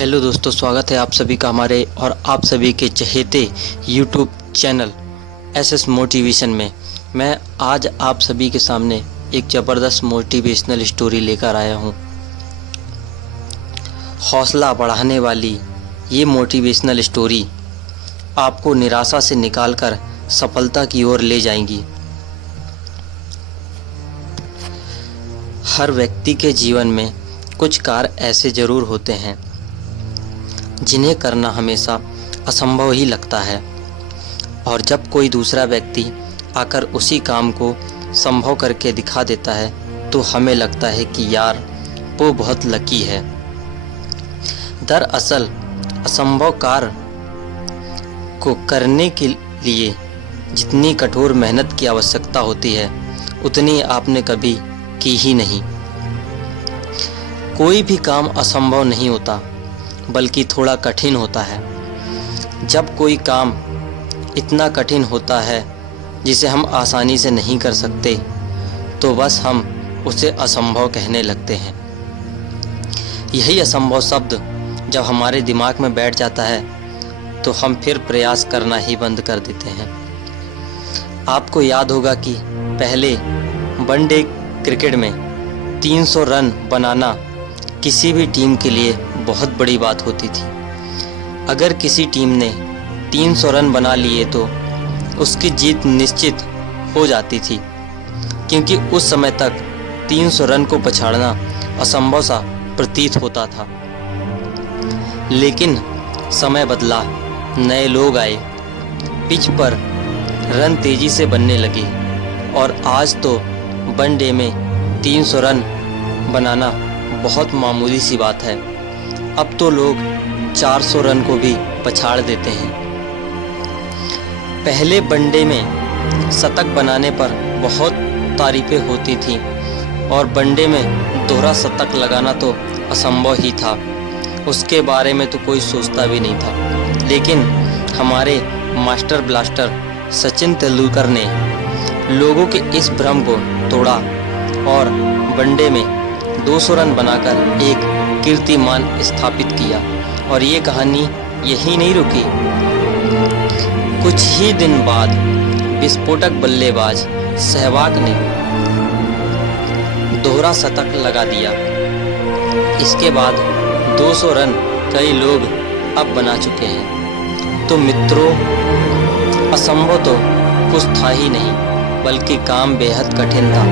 Hello दोस्तों, स्वागत है आप सभी का हमारे और आप सभी के चहेते यूट्यूब चैनल एसएस मोटिवेशन में। मैं आज आप सभी के सामने एक ज़बरदस्त मोटिवेशनल स्टोरी लेकर आया हूँ। हौसला बढ़ाने वाली ये मोटिवेशनल स्टोरी आपको निराशा से निकालकर सफलता की ओर ले जाएंगी। हर व्यक्ति के जीवन में कुछ कार्य ऐसे ज़रूर होते हैं जिन्हें करना हमेशा असंभव ही लगता है, और जब कोई दूसरा व्यक्ति आकर उसी काम को संभव करके दिखा देता है तो हमें लगता है कि यार वो बहुत लकी है। दरअसल असंभव कार्य को करने के लिए जितनी कठोर मेहनत की आवश्यकता होती है उतनी आपने कभी की ही नहीं। कोई भी काम असंभव नहीं होता बल्कि थोड़ा कठिन होता है। जब कोई काम इतना कठिन होता है जिसे हम आसानी से नहीं कर सकते तो बस हम उसे असंभव कहने लगते हैं। यही असंभव शब्द जब हमारे दिमाग में बैठ जाता है तो हम फिर प्रयास करना ही बंद कर देते हैं। आपको याद होगा कि पहले वनडे क्रिकेट में 300 रन बनाना किसी भी टीम के लिए बहुत बड़ी बात होती थी। अगर किसी टीम ने 300 रन बना लिए तो उसकी जीत निश्चित हो जाती थी, क्योंकि उस समय तक 300 रन को पछाड़ना असंभव सा प्रतीत होता था। लेकिन समय बदला, नए लोग आए, पिच पर रन तेजी से बनने लगे और आज तो वनडे में 300 रन बनाना बहुत मामूली सी बात है। अब तो लोग 400 रन को भी पछाड़ देते हैं। पहले वनडे में शतक बनाने पर बहुत तारीफें होती थीं और वनडे में दोहरा शतक लगाना तो असंभव ही था, उसके बारे में तो कोई सोचता भी नहीं था। लेकिन हमारे मास्टर ब्लास्टर सचिन तेंदुलकर ने लोगों के इस भ्रम को तोड़ा और वनडे में 200 रन बनाकर एक कीर्तिमान स्थापित किया। और ये कहानी यही नहीं रुकी। कुछ ही दिन बाद विस्फोटक बल्लेबाज सहवाग ने दोहरा शतक लगा दिया। इसके बाद 200 रन कई लोग अब बना चुके हैं। तो मित्रों, असंभव तो कुछ था ही नहीं, बल्कि काम बेहद कठिन था,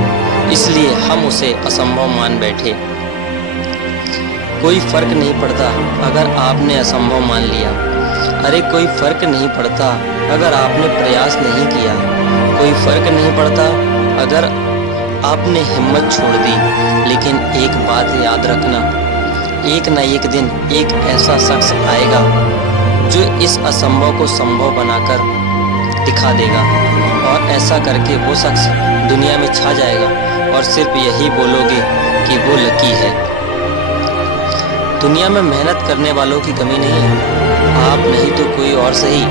इसलिए हम उसे असंभव मान बैठे। कोई फर्क नहीं पड़ता अगर आपने असंभव मान लिया। अरे कोई फर्क नहीं पड़ता अगर आपने प्रयास नहीं किया। कोई फर्क नहीं पड़ता अगर आपने हिम्मत छोड़ दी। लेकिन एक बात याद रखना, एक न एक दिन एक ऐसा शख्स आएगा जो इस असंभव को संभव बनाकर दिखा देगा, और ऐसा करके वो शख्स दुनिया में छा जाएगा और सिर्फ यही बोलोगे कि वो लकी है। दुनिया में मेहनत करने वालों की कमी नहीं है। आप नहीं तो कोई और सही,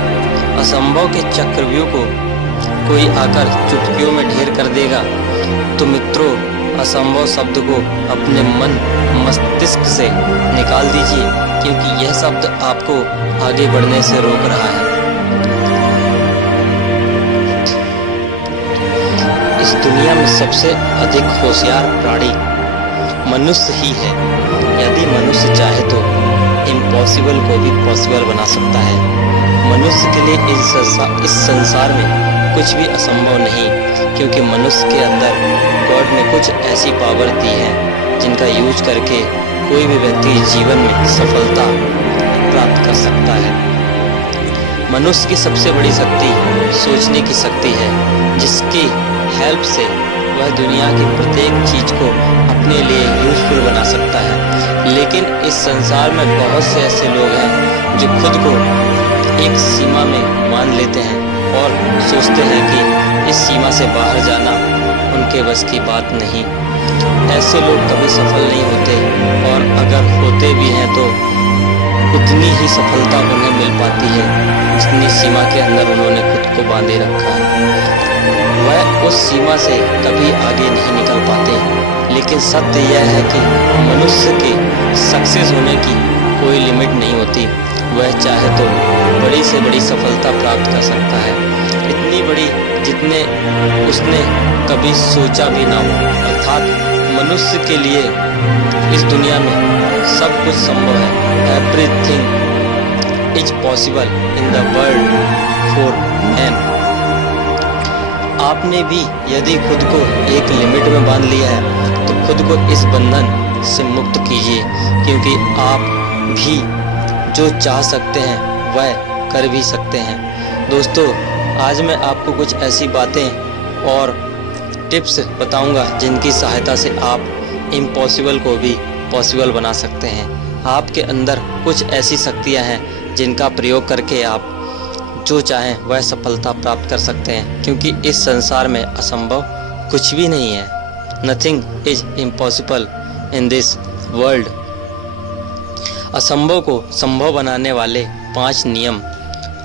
असंभव के चक्रव्यूह को कोई आकर चुटकियों में ढेर कर देगा। तो मित्रों, असंभव शब्द को अपने मन मस्तिष्क से निकाल दीजिए, क्योंकि यह शब्द आपको आगे बढ़ने से रोक रहा है। इस दुनिया में सबसे अधिक होशियार प्राणी मनुष्य ही है। यदि मनुष्य चाहे तो इम्पॉसिबल को भी पॉसिबल बना सकता है। मनुष्य के लिए इस संसार में कुछ भी असंभव नहीं, क्योंकि मनुष्य के अंदर गॉड ने कुछ ऐसी पावर दी है जिनका यूज करके कोई भी व्यक्ति जीवन में सफलता प्राप्त कर सकता है। मनुष्य की सबसे बड़ी शक्ति सोचने की शक्ति है, जिसकी हेल्प से वह दुनिया की प्रत्येक चीज को अपने लिए यूजफुल बना सकता है। लेकिन इस संसार में बहुत से ऐसे लोग हैं जो खुद को एक सीमा में मान लेते हैं और सोचते हैं कि इस सीमा से बाहर जाना उनके बस की बात नहीं। ऐसे लोग कभी सफल नहीं होते, और अगर होते भी हैं तो उतनी ही सफलता उन्हें मिल पाती है जितनी सीमा के अंदर उन्होंने खुद को बांधे रखा है। वह उस सीमा से कभी आगे नहीं निकल पाते। लेकिन सत्य यह है कि मनुष्य के सक्सेस होने की कोई लिमिट नहीं होती। वह चाहे तो बड़ी से बड़ी सफलता प्राप्त कर सकता है, इतनी बड़ी जितने उसने कभी सोचा भी ना हो। अर्थात मनुष्य के लिए इस दुनिया में सब कुछ संभव है। Everything is possible in the world for man. आपने भी यदि खुद को एक लिमिट में बांध लिया है तो खुद को इस बंधन से मुक्त कीजिए, क्योंकि आप भी जो चाह सकते हैं वह कर भी सकते हैं। दोस्तों, आज मैं आपको कुछ ऐसी बातें और टिप्स बताऊंगा जिनकी सहायता से आप इम्पॉसिबल को भी पॉसिबल बना सकते हैं। आपके अंदर कुछ ऐसी शक्तियां हैं जिनका प्रयोग करके आप जो चाहें वह सफलता प्राप्त कर सकते हैं, क्योंकि इस संसार में असंभव कुछ भी नहीं है। Nothing is impossible in this world. असंभव को संभव बनाने वाले 5 नियम।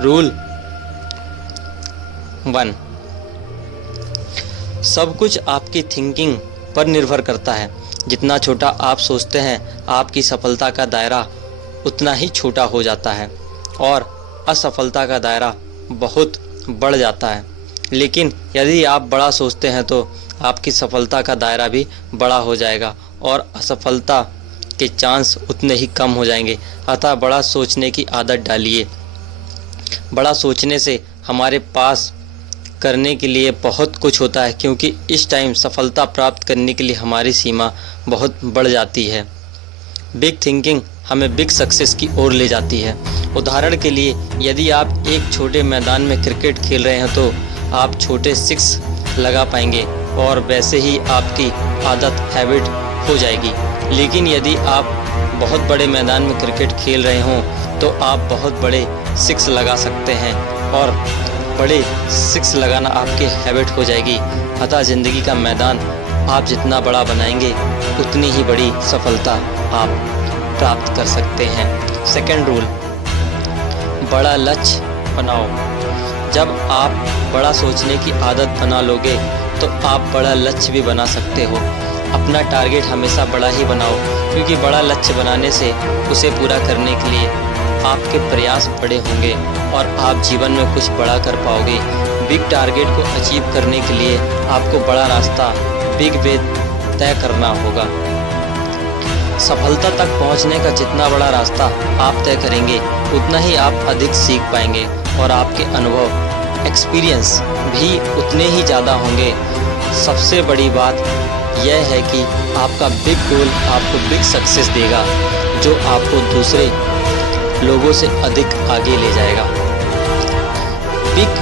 रूल 1, सब कुछ आपकी थिंकिंग पर निर्भर करता है। जितना छोटा आप सोचते हैं, आपकी सफलता का दायरा उतना ही छोटा हो जाता है और असफलता का दायरा बहुत बढ़ जाता है। लेकिन यदि आप बड़ा सोचते हैं तो आपकी सफलता का दायरा भी बड़ा हो जाएगा और असफलता के चांस उतने ही कम हो जाएंगे। अतः बड़ा सोचने की आदत डालिए। बड़ा सोचने से हमारे पास करने के लिए बहुत कुछ होता है, क्योंकि इस टाइम सफलता प्राप्त करने के लिए हमारी सीमा बहुत बढ़ जाती है। बिग थिंकिंग हमें बिग सक्सेस की ओर ले जाती है। उदाहरण के लिए, यदि आप एक छोटे मैदान में क्रिकेट खेल रहे हैं तो आप छोटे 6 लगा पाएंगे और वैसे ही आपकी आदत हैबिट हो जाएगी। लेकिन यदि आप बहुत बड़े मैदान में क्रिकेट खेल रहे हों तो आप बहुत बड़े 6 लगा सकते हैं और बड़े 6 लगाना आपकी हैबिट हो जाएगी। अतः ज़िंदगी का मैदान आप जितना बड़ा बनाएंगे उतनी ही बड़ी सफलता आप प्राप्त कर सकते हैं। सेकंड रूल, बड़ा लक्ष्य बनाओ। जब आप बड़ा सोचने की आदत बना लोगे तो आप बड़ा लक्ष्य भी बना सकते हो। अपना टारगेट हमेशा बड़ा ही बनाओ, क्योंकि बड़ा लक्ष्य बनाने से उसे पूरा करने के लिए आपके प्रयास बड़े होंगे और आप जीवन में कुछ बड़ा कर पाओगे। बिग टारगेट को अचीव करने के लिए आपको बड़ा रास्ता, बिग वे तय करना होगा। सफलता तक पहुंचने का जितना बड़ा रास्ता आप तय करेंगे उतना ही आप अधिक सीख पाएंगे और आपके अनुभव, एक्सपीरियंस भी उतने ही ज़्यादा होंगे। सबसे बड़ी बात यह है कि आपका बिग गोल आपको बिग सक्सेस देगा, जो आपको दूसरे लोगों से अधिक आगे ले जाएगा। बिग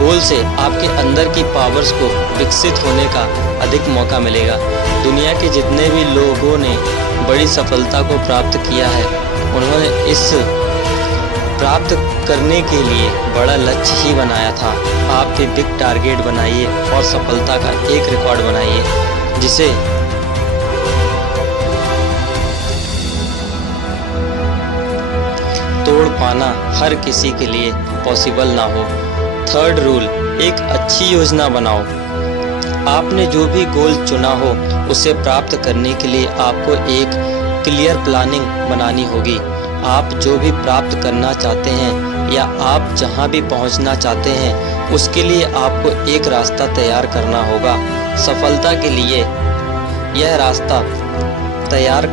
गोल से आपके अंदर की पावर्स को विकसित होने का अधिक मौका मिलेगा। दुनिया के जितने भी लोगों ने बड़ी सफलता को प्राप्त किया है, उन्होंने इस प्राप्त करने के लिए बड़ा लक्ष्य ही बनाया था। आप भी बिग टारगेट बनाइए और सफलता का एक रिकॉर्ड बनाइए, जिसे तोड़ पाना हर किसी के लिए पॉसिबल ना हो। थर्ड रूल, एक अच्छी योजना बनाओ। आपने जो भी गोल चुना हो उसे प्राप्त करने के लिए आपको एक क्लियर प्लानिंग बनानी होगी। आप जो भी प्राप्त करना चाहते हैं या आप जहां भी पहुंचना चाहते हैं, उसके लिए आपको एक रास्ता तैयार करना होगा। सफलता के लिए यह रास्ता तैयार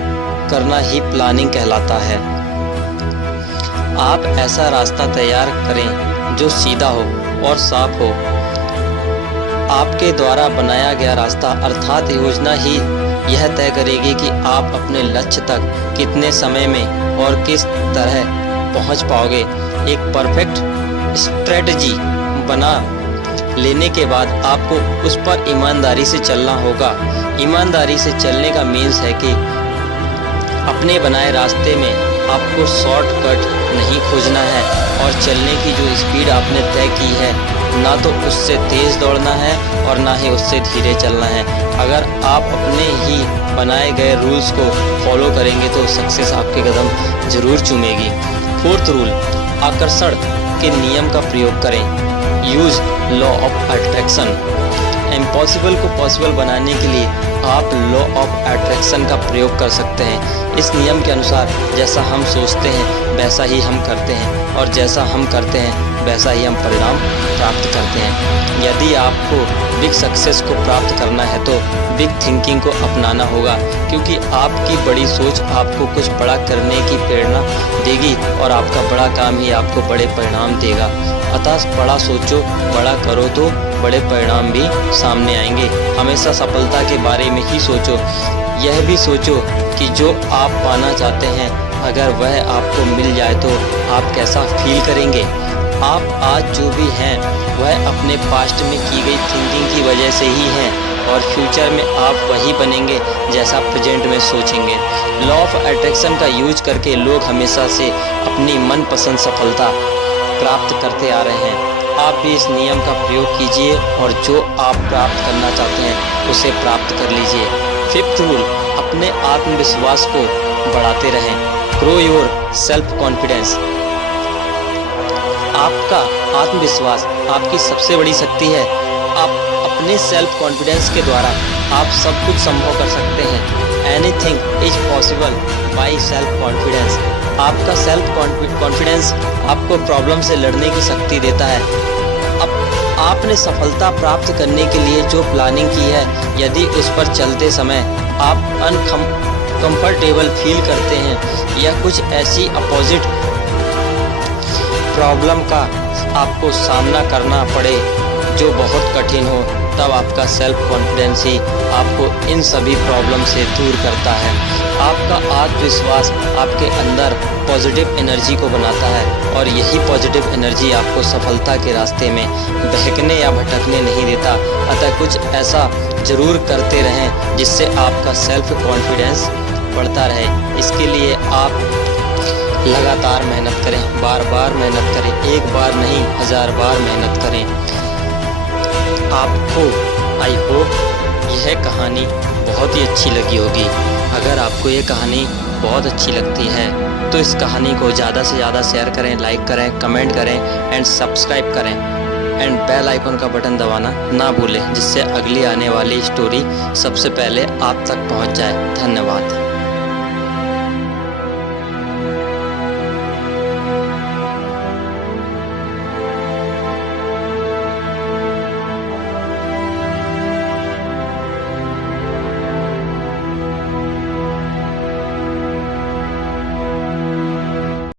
करना ही प्लानिंग कहलाता है। आप ऐसा रास्ता तैयार करें जो सीधा हो और साफ हो। आपके द्वारा बनाया गया रास्ता अर्थात योजना ही यह तय करेगी कि आप अपने लक्ष्य तक कितने समय में और किस तरह पहुंच पाओगे। एक परफेक्ट स्ट्रेटजी बना लेने के बाद आपको उस पर ईमानदारी से चलना होगा। ईमानदारी से चलने का मीन्स है कि अपने बनाए रास्ते में आपको शॉर्टकट नहीं खोजना है और चलने की जो स्पीड आपने तय की है, ना तो उससे तेज़ दौड़ना है और ना ही उससे धीरे चलना है। अगर आप अपने ही बनाए गए रूल्स को फॉलो करेंगे तो सक्सेस आपके कदम जरूर चूमेगी। फोर्थ रूल, आकर्षण के नियम का प्रयोग करें। Use law of attraction. Impossible को पॉसिबल बनाने के लिए आप लॉ ऑफ अट्रैक्शन का प्रयोग कर सकते हैं। इस नियम के अनुसार जैसा हम सोचते हैं वैसा ही हम करते हैं और जैसा हम करते हैं वैसा ही हम परिणाम प्राप्त करते हैं। यदि आपको बिग सक्सेस को प्राप्त करना है तो बिग थिंकिंग को अपनाना होगा, क्योंकि आपकी बड़ी सोच आपको कुछ बड़ा करने की प्रेरणा देगी और आपका बड़ा काम ही आपको बड़े परिणाम देगा। अतः बड़ा सोचो, बड़ा करो तो बड़े परिणाम भी सामने आएंगे। हमेशा सफलता के बारे में ही सोचो। यह भी सोचो कि जो आप पाना चाहते हैं अगर वह आपको मिल जाए तो आप कैसा फील करेंगे। आप आज जो भी हैं वह अपने पास्ट में की गई थिंकिंग की वजह से ही हैं और फ्यूचर में आप वही बनेंगे जैसा प्रेजेंट में सोचेंगे। लॉ ऑफ अट्रैक्शन का यूज करके लोग हमेशा से अपनी मनपसंद सफलता प्राप्त करते आ रहे हैं। आप भी इस नियम का प्रयोग कीजिए और जो आप प्राप्त करना चाहते हैं उसे प्राप्त कर लीजिए। फिफ्थ रूल, अपने आत्मविश्वास को बढ़ाते रहें। Grow your self confidence. आपका आत्मविश्वास आपकी सबसे बड़ी शक्ति है। आप अपने सेल्फ कॉन्फिडेंस के द्वारा आप सब कुछ संभव कर सकते हैं। Anything is possible by self confidence. आपका सेल्फ कॉन्फिडेंस आपको प्रॉब्लम से लड़ने की शक्ति देता है। अब आपने सफलता प्राप्त करने के लिए जो प्लानिंग की है, यदि उस पर चलते समय आप अनकंफर्टेबल फील करते हैं या कुछ ऐसी अपोजिट प्रॉब्लम का आपको सामना करना पड़े जो बहुत कठिन हो, तब आपका सेल्फ कॉन्फिडेंस ही आपको इन सभी प्रॉब्लम से दूर करता है। आपका आत्मविश्वास आपके अंदर पॉजिटिव एनर्जी को बनाता है और यही पॉजिटिव एनर्जी आपको सफलता के रास्ते में बहकने या भटकने नहीं देता। अतः कुछ ऐसा जरूर करते रहें जिससे आपका सेल्फ कॉन्फिडेंस बढ़ता रहे। इसके लिए आप लगातार मेहनत करें, बार बार मेहनत करें, एक बार नहीं 1000 बार मेहनत करें। आपको आई होप यह कहानी बहुत ही अच्छी लगी होगी। अगर आपको ये कहानी बहुत अच्छी लगती है तो इस कहानी को ज़्यादा से ज़्यादा शेयर करें, लाइक करें, कमेंट करें एंड सब्सक्राइब करें एंड बेल आइकन का बटन दबाना ना भूलें, जिससे अगली आने वाली स्टोरी सबसे पहले आप तक पहुंच जाए। धन्यवाद।